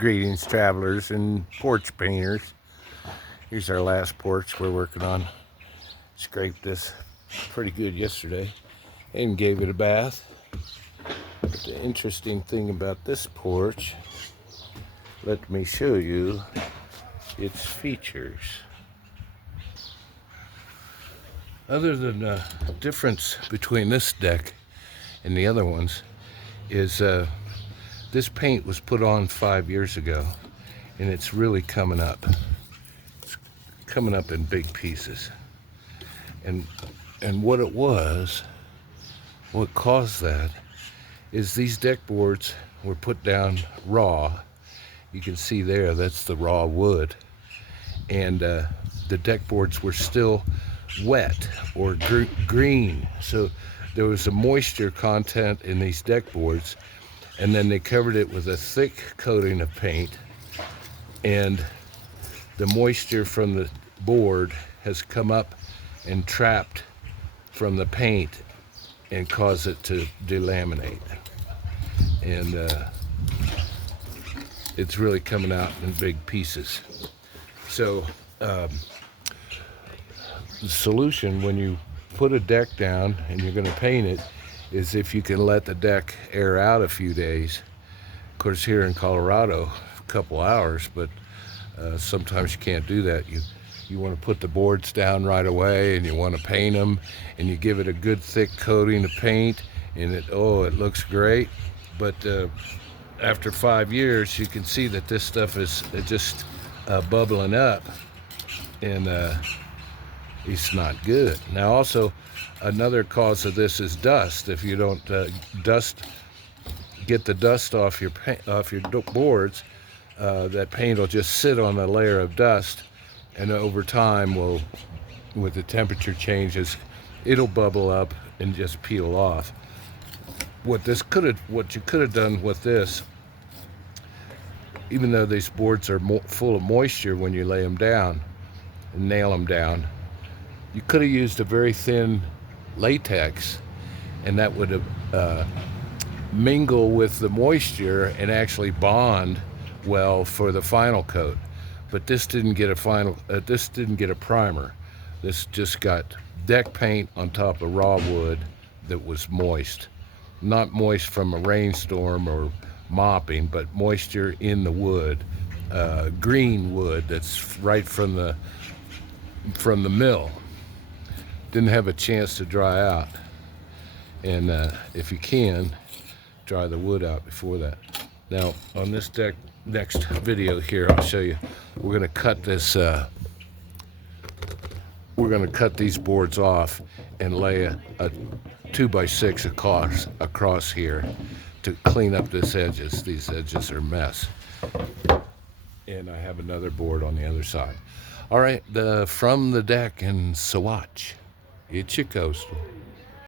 Greetings, travelers and porch painters. Here's our last porch we're working on. Scraped this pretty good yesterday and gave it a bath. But the interesting thing about this porch, let me show you its features. Other than the difference between this deck and the other ones is this paint was put on 5 years ago, and it's really coming up. It's coming up in big pieces. And what it was, what caused that, is these deck boards were put down raw. You can see there, that's the raw wood. And the deck boards were still wet or green. So there was a moisture content in these deck boards, and then they covered it with a thick coating of paint, and the moisture from the board has come up and trapped from the paint and caused it to delaminate. And it's really coming out in big pieces. So the solution when you put a deck down and you're going to paint it is if you can let the deck air out a few days. Of course, here in Colorado, a couple hours, but sometimes you can't do that. You want to put the boards down right away, and you want to paint them, and you give it a good thick coating of paint, and it looks great. But after 5 years, you can see that this stuff is just bubbling up, and it's not good. Now, also, another cause of this is dust. If you don't get the dust off your boards, that paint will just sit on a layer of dust, and over time, with the temperature changes, it'll bubble up and just peel off. What you could have done with this, even though these boards are full of moisture when you lay them down and nail them down, you could have used a very thin latex, and that would have mingle with the moisture and actually bond well for the final coat. But this didn't get a primer. This just got deck paint on top of raw wood that was moist. Not moist from a rainstorm or mopping, but moisture in the wood, green wood that's right from the mill. Didn't have a chance to dry out. And if you can, dry the wood out before that. Now, on this deck, next video here, I'll show you. We're going to cut this. We're going to cut these boards off and lay a 2x6 across here to clean up these edges. These edges are a mess. And I have another board on the other side. All right, from the deck in Saguache, it's your coastal.